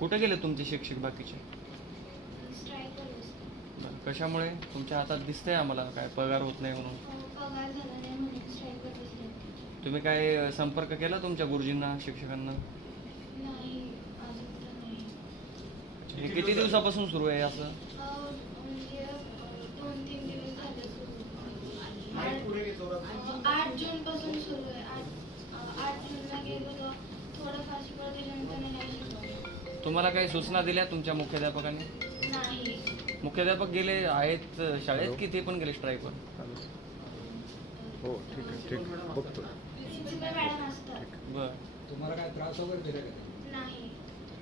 कुठे गेले तुमचे शिक्षक बाकीचे? बरं, कशामुळे? तुमच्या हातात दिसतंय आम्हाला काय पगार होत नाही म्हणून. पगार झाला नाही म्हणून स्ट्राईकवर बसले. तुम्ही काय संपर्क केला तुमच्या गुरुजींना, शिक्षकांना? नाही, अजून तर नाही. हे किती दिवसापासून सुरू आहे असं? म्हणजे 2-3 दिवस झाले सुरू. 8 जून पासून सुरू आहे. 8 जूनला गेलो तर थोडंफार शिकवलं, त्याच्यानंतर नाही शिकवलं. तुम्हाला काही सूचना दिल्या तुमच्या मुख्याध्यापकांनी? नाही. मुख्याध्यापक गेले आहेत शाळेत की ते पण गेले स्ट्राईकवर? हो ठीक आहे, ठीक बघतो. प्रिन्सिपल मॅडम असतात. बरं, तुम्हाला काय त्रास वगैरे दिला का? नाही.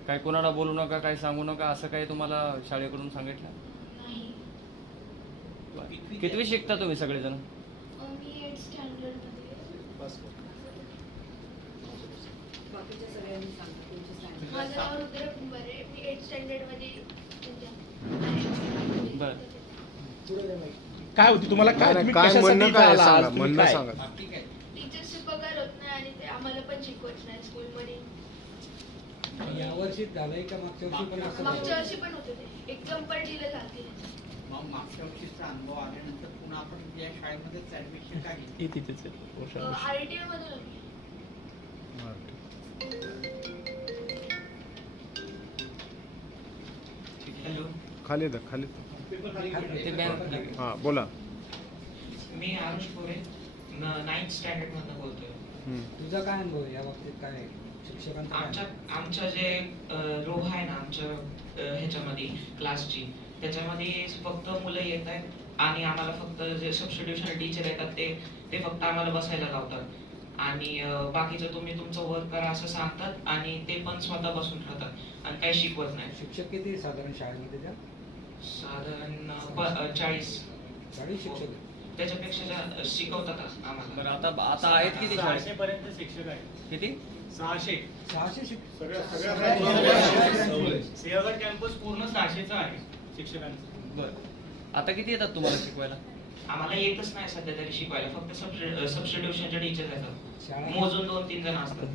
काय कोणाला बोलू नका, काय सांगू नका असं काही तुम्हाला शाळेकडून सांगितलं? नाही. कितवी शिकता तुम्ही सगळेजण? मी 8th स्टँडर्डमध्ये. माझं नाव रुद्र कुंभारे. मी 8th स्टँडर्डमध्ये. बरं, काय होती तुम्हाला काय तुम्ही काय कशासाठी म्हणणं इथं काय आला? सांगा, तुम्ही म्हणणं काय? सांगा. टीचर्सचे पगार होत नाही आणि ते आम्हाला पण शिकवत नाही स्कूलमध्ये. यावर्षी झालंय का मागच्या वर्षी पण असं मागच्या झालं? वर्षी पण होते ते. एक्झाम पण डिले झाली. मग मागच्या वर्षीचा अनुभव आल्यानंतर पुन्हा आपण या शाळेमध्येच ऍडमिशन का घेतलं? इथेच आहे, वर्षानुवर्षी. RTO मधून होती. हॅलो, खाली दा खाली. ते बँक. हां बोला. मी आरुष पोरे 9th स्टँडर्ड मधनं बोलतोय. तुझा काय अनुभव आहे या बाबतीत? काय शिक्षकांचा काय? आमच्या जे रो आहे ना आमच्या ह्याच्यामध्ये क्लासची, त्याच्यामध्ये फक्त मुलं येत आहेत आणि आम्हाला फक्त जे सबस्टिट्यूशन टीचर येतात ते फक्त आम्हाला बसायला लावतात आणि बाकीचं तुम्ही तुमचं वर्क करा असं सांगतात आणि ते पण स्वतः बसून ठेवतात आणि काही शिकवत नाही. शिक्षक किती आहे साधारण शाळेमध्ये त्या? साधारण 40 शिक्षक आहेत. त्याच्यापेक्षा शिकवतात आम्हाला. बरं, आता आहेत किती शाळेत? 600 पर्यंत शिक्षक आहेत. किती? 600. 600 शिक्षक. सिंहगड कॅम्पस पूर्ण 600चा आहे शिक्षकांचं. बरं, आता किती येतात तुम्हाला शिकवायला? आम्हाला येतच नाही सध्या तरी शिकवायला, फक्त सबस्टिट्यूशनचे टीचर येतात. मोजून 2-3 जण असतात.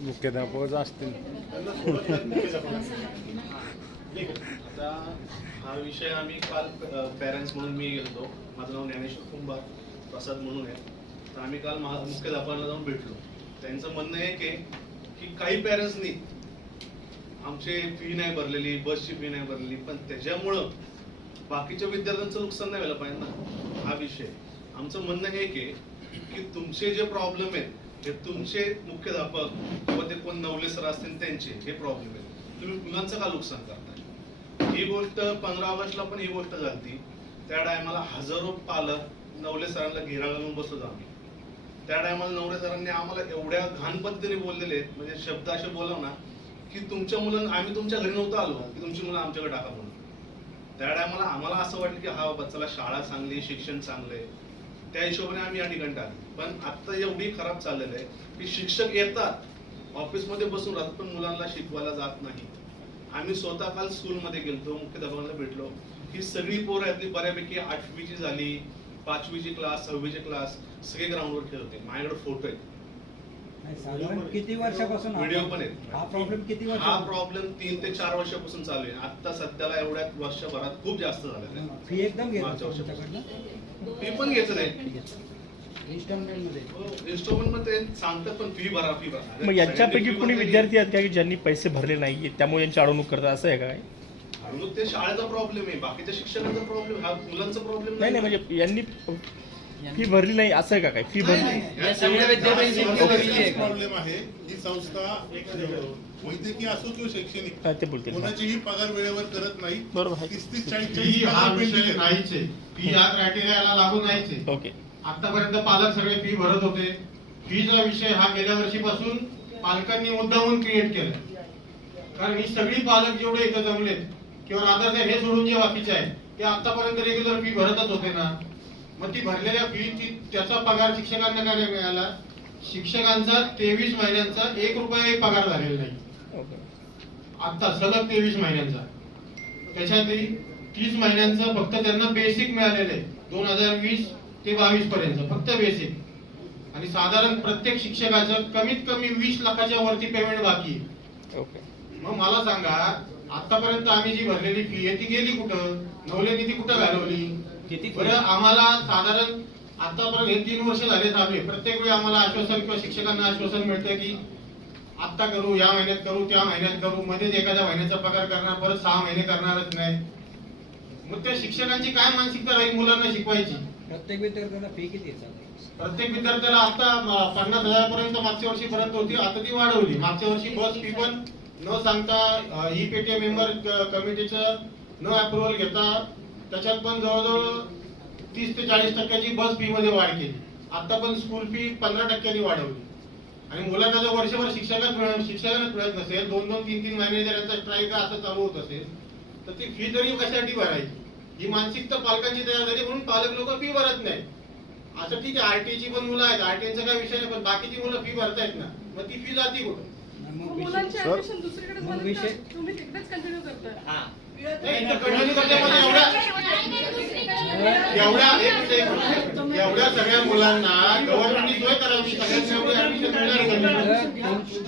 मुख्याध्यापक असतील. आता हा विषय आम्ही काल पॅरेंट्स म्हणून मी गेलो. माझं नाव ज्ञानेश्वर कुंभार प्रसाद म्हणून आहे. तर आम्ही काल मुख्याध्यापकांना जाऊन भेटलो. त्यांचं म्हणणं आहे की काही पॅरेंट्सनी आमची फी नाही भरलेली, बसची फी नाही भरलेली, पण त्याच्यामुळं बाकीच्या विद्यार्थ्यांचं नुकसान नाही व्हायला पाहिजे ना, हा विषय. आमचं म्हणणं हे की तुमचे जे प्रॉब्लेम आहेत हे तुमचे मुख्याध्यापक किंवा ते कोण नवले सर असतील त्यांचे हे प्रॉब्लेम आहेत. तुम्ही मुलांचं का नुकसान करताय? ही गोष्ट 15 ऑगस्टला पण ही गोष्ट झाली. त्या टायमाला हजारो पालक नवले सरांना घेरा घालून बसत आम्ही. त्या टायमाला नवले सरांनी आम्हाला एवढ्या घाण पद्धतीने बोललेले आहेत, म्हणजे शब्द असे बोलाव ना की तुमच्या मुलांना आम्ही तुमच्या घरी नव्हतो आलो की तुमची मुलं आमच्याकडे टाका म्हणून. त्या टायमाला आम्हाला असं वाटलं की हा बाबा चला शाळा चांगली, शिक्षण चांगलंय, त्या हिशोबाने आम्ही या ठिकाणी टाकलं. पण आता एवढी खराब चाललेलं आहे की शिक्षक येतात, ऑफिसमध्ये बसून राहतात, पण मुलांना शिकवायला जात नाही. आम्ही स्वतः काल स्कूलमध्ये गेलतो, मुख्याध्यापकांना भेटलो. ही सगळी पोरं यातली बऱ्यापैकी 8वीची झाली, 5वीची क्लास, 6वीचे क्लास सगळे ग्राउंडवर खेळते. माझ्याकडे फोटो आहेत. साधारण किती वर्षापासून व्हिडिओ पण आहेत. हा प्रॉब्लेम किती वर्ष? हा प्रॉब्लेम 3 ते 4 वर्षापासून चालू आहे. आता सध्याला एवढ्या वर्षभरात खूप जास्त झालेलं आहे. फी एकदम घेतात मागच्या तुमच्याकडनं? फी पण घेत नाही. इन्स्टॉलमेंटमध्ये इन्स्टॉलमेंटमध्ये सांगतात पण फी भरा. मग यांच्यापैकी कोणी विद्यार्थी आहेत का की ज्यांनी पैसे भरले नाहीये त्यामुळे यांची अडवणूक करतात, असं आहे का काय? मग ते शाळेचा प्रॉब्लेम आहे, बाकीच्या शिक्षकांचा प्रॉब्लेम, हा मुलांचा प्रॉब्लेम नाही म्हणजे यांनी फी भरली नाही असं आहे का काय? फी भरली या सगळ्या विद्यार्थ्यांची फी भरलेली आहे का? प्रॉब्लेम आहे. ही संस्था वैद्यकीय असो किंवा शैक्षणिक काय ते बोलतील? कोणाचीही पगार वेळेवर करत नाही. बरोबर आहे. 30-40 हा विषय नाहीच आहे. फी या क्रायटेरियाला लागू नाहीच आहे. ओके. आतापर्यंत पालक सगळे फी भरत होते. फीचा विषय हा गेल्या वर्षीपासून पालकांनी मुद्दामून क्रिएट केला. कारण ही सगळी पालक जेवढे इथं जमलेत किंवा राधा हे सोडून जे बाकीचे आहेत ते आतापर्यंत रेग्युलर फी भरतच होते ना. मग ती भरलेल्या फी त्याचा पगार शिक्षकांना काय मिळाला? शिक्षकांचा 23 महिन्यांचा 1 रुपया पगार झालेला नाही. आता सलग 23 महिन्यांचा. त्याच्यातही 30 महिन्यांचा फक्त त्यांना बेसिक मिळालेलं आहे 2020 ते 22 पर्यंत फक्त बेसिक. आणि साधारण प्रत्येक शिक्षकाचं कमीत कमी 20 लाखाच्या वरती पेमेंट बाकी आहे. ओके. मग मला सांगा, आतापर्यंत आम्ही जी भरलेली फी आहे ती गेली कुठं? नवलेनी ती कुठं घालवली? बरं, आम्हाला साधारण आतापर्यंत हे 3 वर्ष झाले चालू आहे. प्रत्येक वेळी आम्हाला आश्वासन किंवा शिक्षकांना आश्वासन मिळतं की आत्ता करू, या महिन्यात करू, त्या महिन्यात करू, मध्येच एखाद्या महिन्याचा पगार करणार, परत 6 महिने करणारच नाही. मग त्या शिक्षकांची काय मानसिकता राहील मुलांना शिकवायची? प्रत्येक विद्यार्थ्यांना फी किती आहे सर? प्रत्येक विद्यार्थ्याला आता 50,000 पर्यंत मागच्या वर्षी पर्यंत होती, आता ती वाढवली. मागच्या वर्षी बस फी पण न सांगता ई-पेटीएम मेंबर कमिटीचं न अप्रुव्हल घेता त्याच्यात पण जवळजवळ 30 ते 40% बस फी मध्ये वाढ केली. आता पण स्कूल फी 15% वाढवली. आणि मुलांना जर वर्षभर शिक्षकांना मिळत नसेल, 2-2, 3-3 महिने जर यांचा स्ट्राईक असं चालू होत असेल, तर ती फी तरी कशासाठी भरायची? ही मानसिकता पालकांची तयार झाली म्हणून पालक लोक फी भरत नाही. असं ठीक आहे, आरटीची पण मुलं आहेत, आरटीचा काय विषय नाही, पण बाकीची मुलं फी भरतायत ना, मग ती फी जाती कुठं? मुलांची ऍडमिशन दुसरीकडे झाली तर तुम्ही तिकडेच कंटिन्यू करताय. एवढ्या सगळ्या मुलांना गव्हर्नमेंटनी सोय करावी. सगळ्यांना ऍडमिशन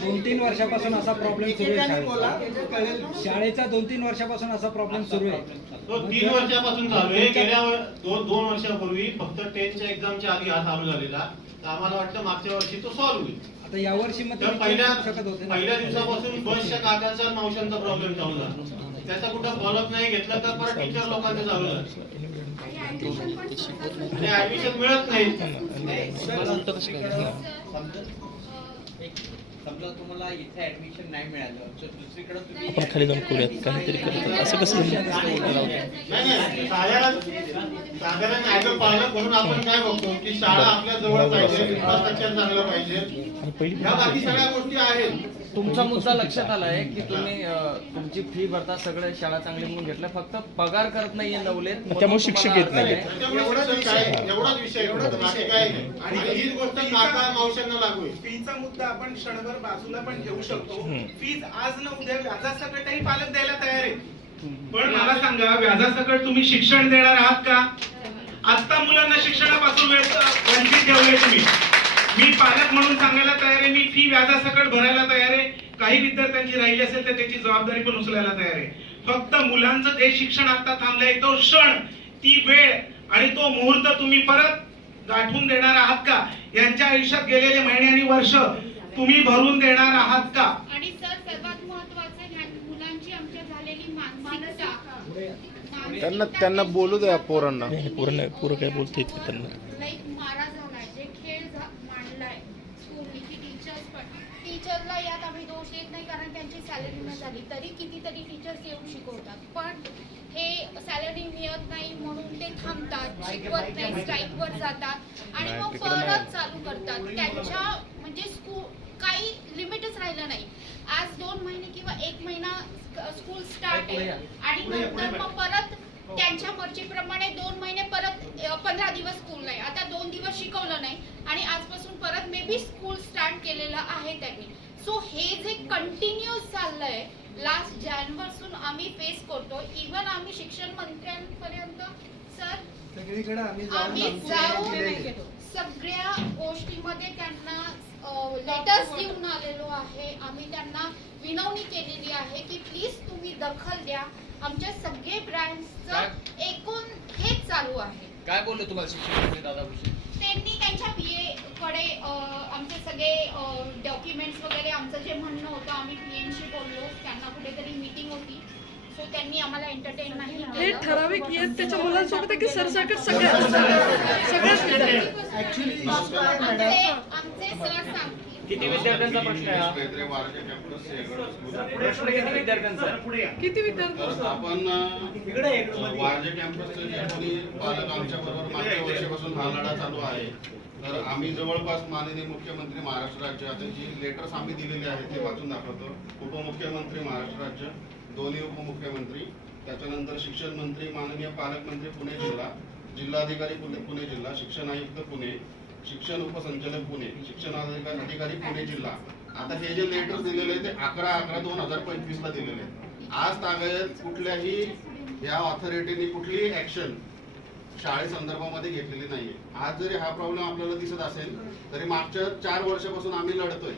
2-3 वर्षापासून असा प्रॉब्लेम सुरू आहे शाळेचा 2-3 वर्षापासून असा प्रॉब्लेम सुरू आहे. 3 वर्षापासून चालू आहे. गेल्या 2 वर्षापूर्वी फक्त 10च्या एक्झामच्या आधी हा चालू झालेला, तर आम्हाला वाटतं मागच्या वर्षी तो सॉल्व्ह होईल. आता या वर्षी पहिल्या दिवसापासून बसच्या काकांचा मावशांचा प्रॉब्लेम चालू झाला. त्याचा कुठं फॉलोअप नाही घेतला तर परत टीचर लोकांचं चालू झालं आणि ऍडमिशन मिळत नाही. समजा तुम्हाला इथे ऍडमिशन नाही मिळालं तर दुसरीकडे तुम्ही आपण खाली जाऊन करूयात काहीतरी करत असं कसं नाही, साधारण ऍज पालक म्हणून आपण काय बघतो की शाळा आपल्या जवळ पाहिजे, इन्फ्रास्ट्रक्चर चांगलं पाहिजे, ह्या बाकी सगळ्या गोष्टी आहेत. तुमचा मुद्दा लक्षात आलाय की तुम्ही तुमची फी भरता, सगळ्या शाळा चांगली म्हणून घेतल्या, फक्त पगार करत नाहीये नवलेत, त्यामुळे शिक्षक येत नाही. एवढाच विषय, बाकी काय नाही. आणि हीच गोष्ट काका मावशांना लागू आहे. फीचा मुद्दा आपण क्षणभर बाजूला पण ठेवू शकतो. फीज आज न उद्या व्याजासकटही पालक द्यायला तयार आहे. पण मला सांगा, व्याजासकट तुम्ही शिक्षण देणार आहात का? आता मुलांना शिक्षणापासून वंचित ठेवले तुम्ही. मी पालक म्हणून सांगायला तयार आहे, मी फी व्याजासकट भरायला तयार आहे. काही विद्यार्थ्यांची राहिली असेल तर त्याची जबाबदारी पण उचलायला तयार आहे. फक्त मुलांचं जे शिक्षण आता थांबलंय, तो क्षण, ती वेळ आणि तो मुहूर्त तुम्ही परत गाठून देणार आहात का? यांच्या आयुष्यात गेलेले महिने आणि वर्ष तुम्ही भरून देणार आहात का? आणि सर, सर्वात महत्त्वाचं मुलांची आमच्या झालेली मानसिकता. त्यांना बोलू द्या पोरांना. पोरं काय बोलते त्यांना. लाईक मारा झालाय, जे खेळ मांडलाय स्कूलनी की टीचरला यात आम्ही दोष देत नाही, कारण त्यांची सॅलरी न झाली तरी कितीतरी टीचर्स येऊन शिकवतात, पण हे सॅलरी मिळत नाही म्हणून ते थांबतात, शिकवत नाही, स्ट्राईकवर जातात आणि मग परत चालू करतात. त्यांच्या म्हणजे स्कूल काही लिमिटच राहिलं नाही. आज 2 महिने किंवा 1 महिना स्कूल स्टार्ट आहे आणि नंतर मग परत त्यांच्या मर्जीप्रमाणे 2 महिने परत 15 दिवस स्कूल नाही. आता 2 दिवस शिकवलं नाही आणि आजपासून परत मे बी स्कूल स्टार्ट केलेलं आहे त्यांनी. सो हे जे कंटिन्यूस चाललंय लास्ट जानेवारीपासून आम्ही फेस करतो. इव्हन आम्ही शिक्षण मंत्र्यांपर्यंत सर सगळीकडे आम्ही जाऊन सगळ्या गोष्टीमध्ये त्यांना लेटर्स देऊन आलेलो आहे. आम्ही त्यांना विनवणी केलेली आहे की प्लीज तुम्ही दखल द्या. आमच्या सगळे ब्रँड्सचं एकूण हेच चालू आहे. काय बोललो तुम्हाला शिक्षण मंत्री दादा भुसे? त्यांनी त्यांच्या पीए कडे आमचे सगळे डॉक्युमेंट्स वगैरे, आमचं जे म्हणणं होतं आम्ही पीएनशी बोललो, त्यांना कुठेतरी मीटिंग होती, सो त्यांनी आम्हाला एंटरटेन नाही केलं. हे ठराविक येत त्याच्या मुलांसोबत आहे की सरसकट सगळ्या आमचे सर सांगतील. किती विद्यार्थ्यांचा प्रश्न आहे? किती विद्यार्थ्यांचा? किती विद्यार्थी? आपण वारजे कॅम्पसचे जे कोणी पालक आमच्या बरोबर मागच्या वर्षापासून हा लढा चालू आहे, तर आम्ही जवळपास माननीय मुख्यमंत्री महाराष्ट्र राज्य, आता जी लेटर्स आम्ही दिलेले आहेत ते वाचून दाखवतो. उपमुख्यमंत्री महाराष्ट्र राज्य, 2 उपमुख्यमंत्री, त्याच्यानंतर शिक्षण मंत्री माननीय पालकमंत्री पुणे जिल्हा, जिल्हाधिकारी पुणे जिल्हा, शिक्षण आयुक्त पुणे, शिक्षण उपसंचालक पुणे, शिक्षण अधिकारी पुणे जिल्हा. आता हे जे लेटर्स दिलेले ते 11/11/2025 ला दिलेले आहेत. आज तागायत कुठल्याही या ऑथॉरिटीने कुठलीही ऍक्शन शाळेसंदर्भामध्ये घेतलेली नाहीये. आज जरी हा प्रॉब्लेम आपल्याला दिसत असेल तरी मागच्या 4 वर्षापासून आम्ही लढतोय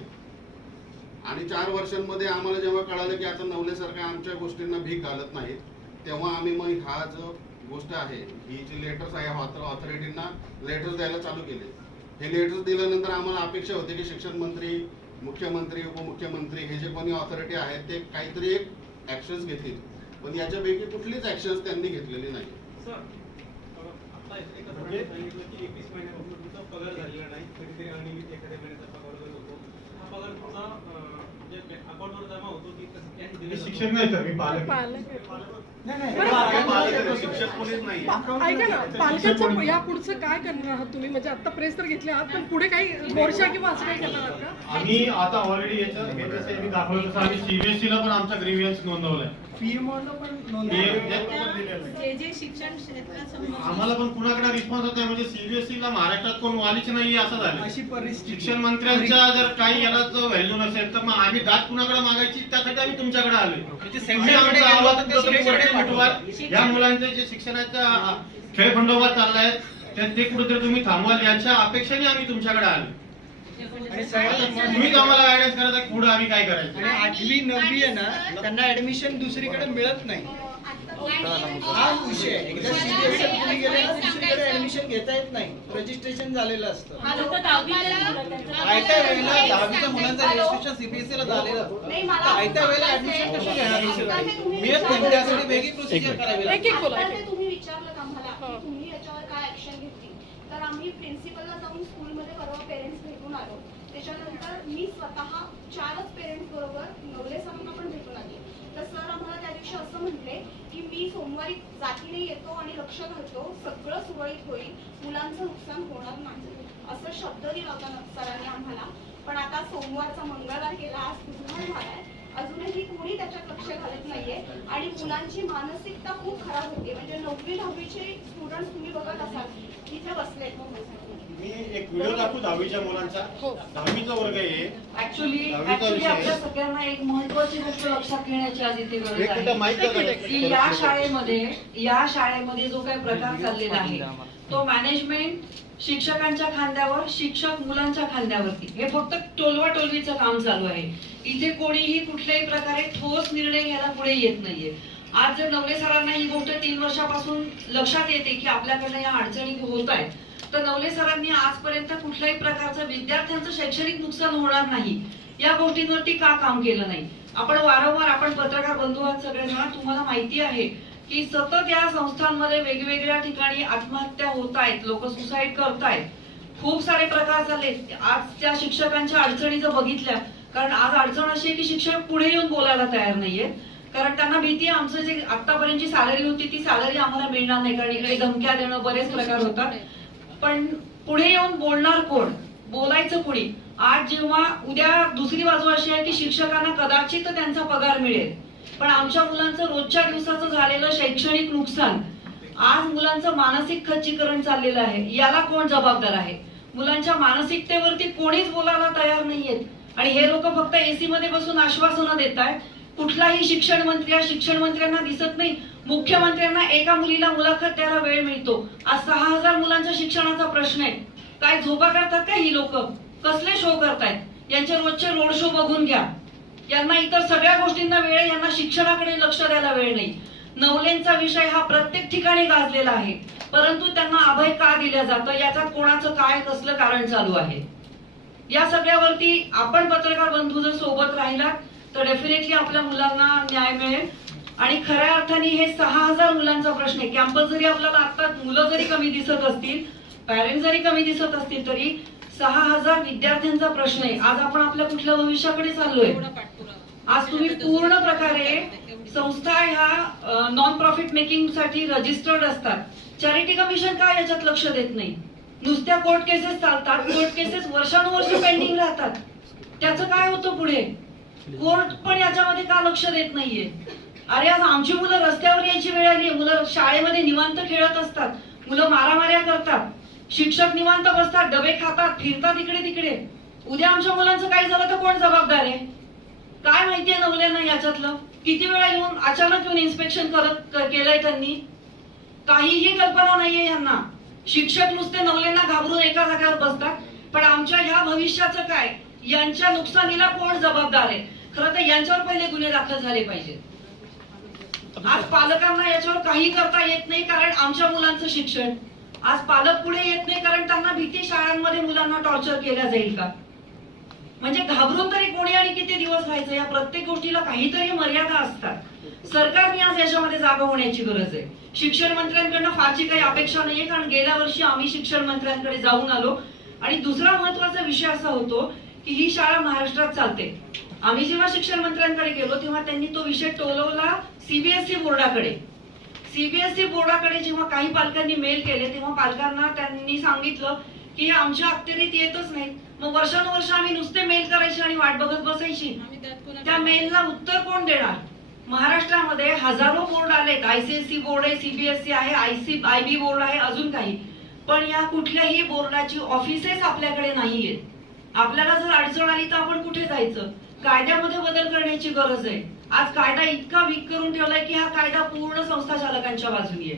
आणि 4 वर्षांमध्ये आम्हाला जेव्हा कळालं की आता नवले सरकार आमच्या गोष्टींना भीक घालत नाहीत, तेव्हा आम्ही मग हा जो गोष्ट आहे ही जी लेटर्स आहे ऑथॉरिटींना लेटर्स द्यायला चालू केले. हे लेटर्स दिल्यानंतर आम्हाला अपेक्षा होती की शिक्षण मंत्री, मुख्यमंत्री, उपमुख्यमंत्री हे जे कोणी ऑथॉरिटी आहेत ते काहीतरी एक ऍक्शन्स घेतील, पण याच्यापैकी कुठलीच ऍक्शन्स त्यांनी घेतलेली नाही. सांगितलं की 21 महिन्यापासून तुमचा पगार झालेला नाही, कधीतरी अनियमित एखाद्या महिन्याचा पगार वगैरे होतो. हा पगार तुमचा म्हणजे अकाउंटवर जमा होतो की कसं कॅश दिलं? शिक्षक नाही सर, मी पालक शिक्षक कोणीच नाही. ऐका ना, पालकांचं या पुढचं काय करणार आहात तुम्ही? म्हणजे आता प्रेस तर घेतली आहात, पण पुढे काही मोर्चा किंवा असं काही करणार आहात का? आम्ही आता ऑलरेडी याच्यात दाखवलं तसं आम्ही CBSE ला पण आमचा ग्रीव्हन्स नोंदवलाय. जे शिक्षण क्षेत्रासंबंधी आम्हाला पण कुणाकडे रिस्पॉन्स होत नाही. म्हणजे CBSE ला महाराष्ट्रात कोण वालीच नाही असं झालं. अशी परिस्थिती. शिक्षण मंत्र्यांच्या जर काही याला व्हॅल्यू नसेल तर मग आम्ही दात कुणाकडे मागायची, त्यासाठी आम्ही तुमच्याकडे आलोय. या मुलांचे जे शिक्षणाचा खेळखंडोबा चाललाय ते कुठेतरी तुम्ही थांबवाल याच्या अपेक्षेने आम्ही तुमच्याकडे आलो. तुम्हीच आम्हाला गायडन्स करायचा पुढे आम्ही काय करायचं. आणि 8वी 9वी आहे ना, त्यांना ऍडमिशन दुसरीकडे मिळत नाही. हा विषय आहे. एकदा CBSE तुम्ही गेले ना, दुसरीकडे ऍडमिशन घेता येत नाही, रजिस्ट्रेशन झालेलं असतं. आयत्या वेळेला 10वीच्या मुलांचं रजिस्ट्रेशन CBSE ला झालेलं असतं. आयत्या वेळेला ऍडमिशन कसं घेणार? मिळत नाही, त्यासाठी वेगळी प्रोसिजर करावी लागते. तुम्ही विचारलं आम्हाला की तुम्ही याच्यावर काय ऍक्शन घेतली, तर आम्ही प्रिन्सिपलला जाऊन स्कूलमध्ये परवा पेरेंट्स भेटून आलो. त्याच्यानंतर मी स्वतः 4च पेरेंट्स बरोबर नवले सरांना पण भेटून आली. तर सर आम्हाला त्या दिवशी असं म्हटले की मी सोमवारी जातीने येतो आणि लक्ष घालतो, सगळं सुरळीत होईल, मुलांचं नुकसान होणार नाही, असं शब्द दिला होता सरांनी आम्हाला. पण आता सोमवारचा मंगळवार गेला, आज बुधवार झालाय, अजूनही कोणी त्याच्यात लक्ष घालत नाहीये आणि मुलांची मानसिकता खूप खराब होते. म्हणजे 9वी 10वीचे स्टुडंट तुम्ही बघत असाल इथे बसलेत मुंबईसाठी. मी एक व्हिडिओ दाखवू 10वीच्या मुलांचा. 10वीचा वर्ग आहे. ऍक्च्युली आपल्या सगळ्यांना एक महत्त्वाची गोष्ट लक्षात घेण्याची आज इथे गरज आहे की या शाळेमध्ये जो काही प्रकार चाललेला आहे तो मॅनेजमेंट शिक्षकांच्या खांद्यावर, शिक्षक मुलांच्या खांद्यावरती, हे फक्त टोलवाटोलवीचं काम चालू आहे. इथे कोणीही कुठल्याही प्रकारे ठोस निर्णय घ्यायला पुढे येत नाहीये. आज जर नवले सरांना ही गोष्ट 3 वर्षापासून लक्षात येते की आपल्याकडनं या अडचणी होत आहेत, तर नवले सरांनी आजपर्यंत कुठल्याही प्रकारचं विद्यार्थ्यांचं शैक्षणिक नुकसान होणार नाही या गोष्टींवरती का काम केलं नाही? आपण पत्रकार बंधू आहात सगळेजण, तुम्हाला माहिती आहे की सतत या संस्थांमध्ये वेगवेगळ्या ठिकाणी आत्महत्या होत आहेत, लोक सुसाईड करतायत, खूप सारे प्रकार झाले. आज त्या शिक्षकांच्या अडचणी जर बघितल्या, कारण आज अडचण अशी आहे की शिक्षक पुढे येऊन बोलायला तयार नाहीये, कारण त्यांना भीती आहे आमचं जे आतापर्यंतची सॅलरी होती ती सॅलरी आम्हाला मिळणार नाही, कारण इकडे धमक्या देणं बरेच प्रकार होतात. पण पुढे येऊन बोलणार कोण, बोलायचं कुणी? आज जेव्हा उद्या दुसरी बाजू अशी आहे की शिक्षकांना कदाचित त्यांचा पगार मिळेल, पण आमच्या मुलांचं रोजच्या दिवसाचं झालेलं शैक्षणिक नुकसान, आज मुलांचं मानसिक खच्चीकरण चाललेलं आहे, याला कोण जबाबदार आहे? मुलांच्या मानसिकतेवरती कोणीच बोलायला तयार नाहीयेत आणि हे लोक फक्त AC मध्ये बसून आश्वासनं देत आहेत. कुठलाही शिक्षण मंत्री या शिक्षण मंत्र्यांना दिसत नाही. मुख्यमंत्र्यांना एका मुलीला मुलाखत द्यायला वेळ मिळतो. आज 6000 मुलांच्या शिक्षणाचा प्रश्न आहे. काय झोपा करतात का ही लोक? कसले शो करतायत? यांचे रोजचे रोड शो बघून घ्या. यांना इतर सगळ्या गोष्टींना वेळ आहे, यांना शिक्षणाकडे लक्ष द्यायला वेळ नाही. नवलेंचा विषय हा प्रत्येक ठिकाणी गाजलेला आहे, परंतु त्यांना अभय का दिलं जातं याच्यात कोणाचं काय कसलं कारण चालू आहे? या सगळ्यावरती आपण पत्रकार बंधू जर सोबत राहिला तर डेफिनेटली आपल्या मुलांना न्याय मिळेल. आणि खऱ्या अर्थाने हे 6000 मुलांचा प्रश्न आहे. कॅम्पस जरी आपल्याला आता मुलं जरी कमी दिसत असतील, पॅरेंट्स जरी कमी दिसत असतील, तरी 6000 विद्यार्थ्यांचा प्रश्न आहे. आज आपण आपल्या कुठल्या भविष्याकडे चाललोय? आज तुम्ही पूर्ण प्रकारे संस्था ह्या नॉन प्रॉफिट मेकिंग साठी रजिस्टर्ड असतात. चॅरिटी कमिशन का याच्यात लक्ष देत नाही? नुसत्या कोर्ट केसेस चालतात, कोर्ट केसेस वर्षानुवर्ष पेंडिंग राहतात. त्याचं काय होतं पुढे? कोर्ट पण याच्यामध्ये का लक्ष देत नाहीये? अरे आज आमची मुलं रस्त्यावर यायची वेळ आली, मुलं शाळेमध्ये निवांत खेळत असतात, मुलं मारामाऱ्या करतात, शिक्षक निवांत बसतात, डबे खातात, फिरतात इकडे तिकडे. उद्या आमच्या मुलांचं काही झालं तर कोण जबाबदार आहे? काय माहितीये नवल्यांना याच्यातलं? किती वेळा येऊन अचानक येऊन इन्स्पेक्शन केलंय त्यांनी? काहीही कल्पना नाहीये यांना. शिक्षक नुसते नवलेंना घाबरून एका जागेवर बसतात, पण आमच्या ह्या भविष्याचं काय, यांच्या नुकसानीला कोण जबाबदार आहे? खरं तर यांच्यावर पहिले गुन्हे दाखल झाले पाहिजेत. आज पालकांना याच्यावर काही करता येत नाही कारण आमच्या मुलांचं शिक्षण. आज पालक पुढे येत नाही कारण त्यांना भीती शाळांमध्ये मुलांना टॉर्चर केल्या जाईल का. म्हणजे घाबरून तरी कोणी आणि किती दिवस राहायचं. या प्रत्येक गोष्टीला काहीतरी मर्यादा असतात. सरकारने आज याच्यामध्ये जागा होण्याची गरज आहे. शिक्षण मंत्र्यांकडनं फारशी काही अपेक्षा नाहीये, कारण गेल्या वर्षी आम्ही शिक्षण मंत्र्यांकडे जाऊन आलो. आणि दुसरा महत्वाचा विषय असा होतो की ही शाळा महाराष्ट्रात चालते. आम्ही जेव्हा शिक्षण मंत्र्यांकडे गेलो तेव्हा त्यांनी तो विषय टोलवला सीबीएसई बोर्डाकडे. सीबीएसई बोर्डाकडे जेव्हा काही पालकांनी मेल केले तेव्हा पालकांना त्यांनी सांगितलं की हे आमच्या अखत्यारीत येतच नाही. मग वर्षानुवर्ष आम्ही नुसते मेल करायचे आणि वाट बघत बसायची. त्या मेलला उत्तर कोण देणार? महाराष्ट्रामध्ये हजारो बोर्ड आलेत. आयसीएसई बोर्ड आहे, सीबीएसई आहे, आयबी बोर्ड आहे, अजून काही. पण या कुठल्याही बोर्डाची ऑफिसेस आपल्याकडे नाहीयेत. आपल्याला जर अडचण आली तर आपण कुठे जायचं? कायद्यामध्ये बदल करण्याची गरज आहे. आज कायदा इतका वीक करून ठेवलाय की हा कायदा पूर्ण संस्था चालकांच्या बाजूनी आहे.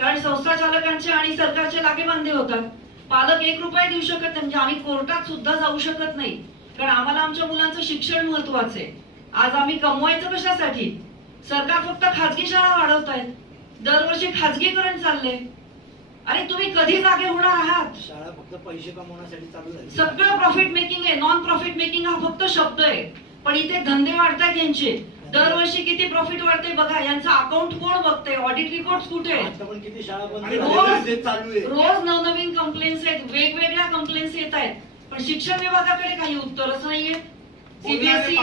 कारण संस्था चालकांचे आणि सरकारचे लागेबांधे होतात. पालक 1 रुपया देऊ शकत नाही, म्हणजे आम्ही कोर्टात सुद्धा जाऊ शकत नाही, कारण आम्हाला आमच्या मुलांचं शिक्षण महत्वाचं आहे. आज आम्ही कमवायचं कशासाठी? सरकार फक्त खाजगी शाळा वाढवतायत. दरवर्षी खाजगीकरण चाललंय. अरे तुम्ही कधी जागे होणार आहात? शाळा फक्त पैसे कमवण्यासाठी चालू झाली. सगळं प्रॉफिट मेकिंग आहे. नॉन प्रॉफिट मेकिंग हा फक्त शब्द आहे, पण इथे धंदे वाढतायत यांचे. दरवर्षी किती प्रॉफिट वाढते बघा. यांचा अकाउंट कोण बघतंय? ऑडिट रिपोर्ट कुठे आहेत? किती शाळा बंद रोज नवनवीन कंप्लेंट्स आहेत, वेगवेगळ्या कंप्लेंट्स येत आहेत, पण शिक्षण विभागाकडे काही उत्तरच नाहीये. सीबीएसई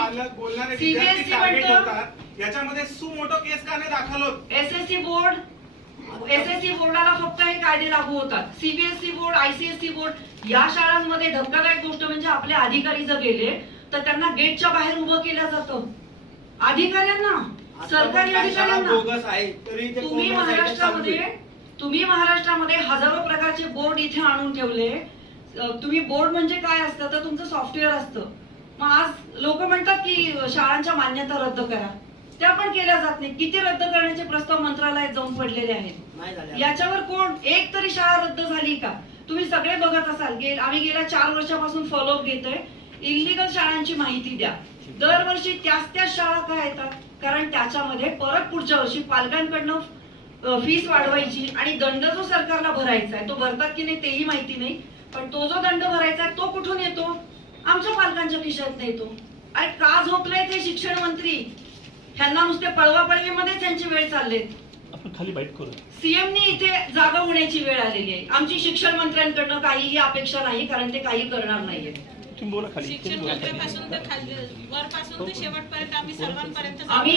म्हणतं याच्यामध्ये सुमोटो केस का नाही दाखल होत? एसएससी बोर्डाला फक्त हे कायदे लागू होतात. सीबीएसई बोर्ड, आयसीएसई बोर्ड या शाळांमध्ये धक्कादायक गोष्ट म्हणजे आपले अधिकारी जर गेले तर त्यांना गेटच्या बाहेर उभं केलं जातं. अधिकाऱ्यांना, सरकारी अधिकाऱ्यांना. तुम्ही महाराष्ट्रामध्ये हजारो प्रकारचे बोर्ड इथे आणून ठेवले. तुम्ही बोर्ड म्हणजे काय असतं तर तुमचं सॉफ्टवेअर असतं. मग आज लोक म्हणतात की शाळांच्या मान्यता रद्द करा, त्या पण केल्या जात नाही. किती रद्द करण्याचे प्रस्ताव मंत्रालयात जाऊन पडलेले आहेत. याच्यावर कोण एक तरी शाळा रद्द झाली का? तुम्ही सगळे बघत असाल. आम्ही गेल्या 4 वर्षापासून फॉलोअप घेतोय. इलिगल शाळांची माहिती द्या. दरवर्षी त्याच शाळा काय येतात? कारण त्याच्यामध्ये परत पुढच्या वर्षी पालकांकडनं फीस वाढवायची आणि दंड जो सरकारला भरायचा आहे तो भरतात की नाही तेही माहिती नाही. पण तो जो दंड भरायचा आहे तो कुठून येतो? आमच्या पालकांच्या खिशात येतो. अरे का झोपले ते शिक्षण मंत्री? ह्यांना नुसते पळवापळवीमध्येच त्यांची वेळ चालले. आपण खाली बाईट करू. सीएमनी इथे जागा होण्याची वेळ आलेली आहे. आमची शिक्षण मंत्र्यांकडनं काहीही अपेक्षा नाही, कारण ते काही करणार नाहीये. तुम्ही बोला खाली. शिक्षण मंत्र्यापासून तर वरपासून तर शेवटपर्यंत आम्ही सर्वांपर्यंत आम्ही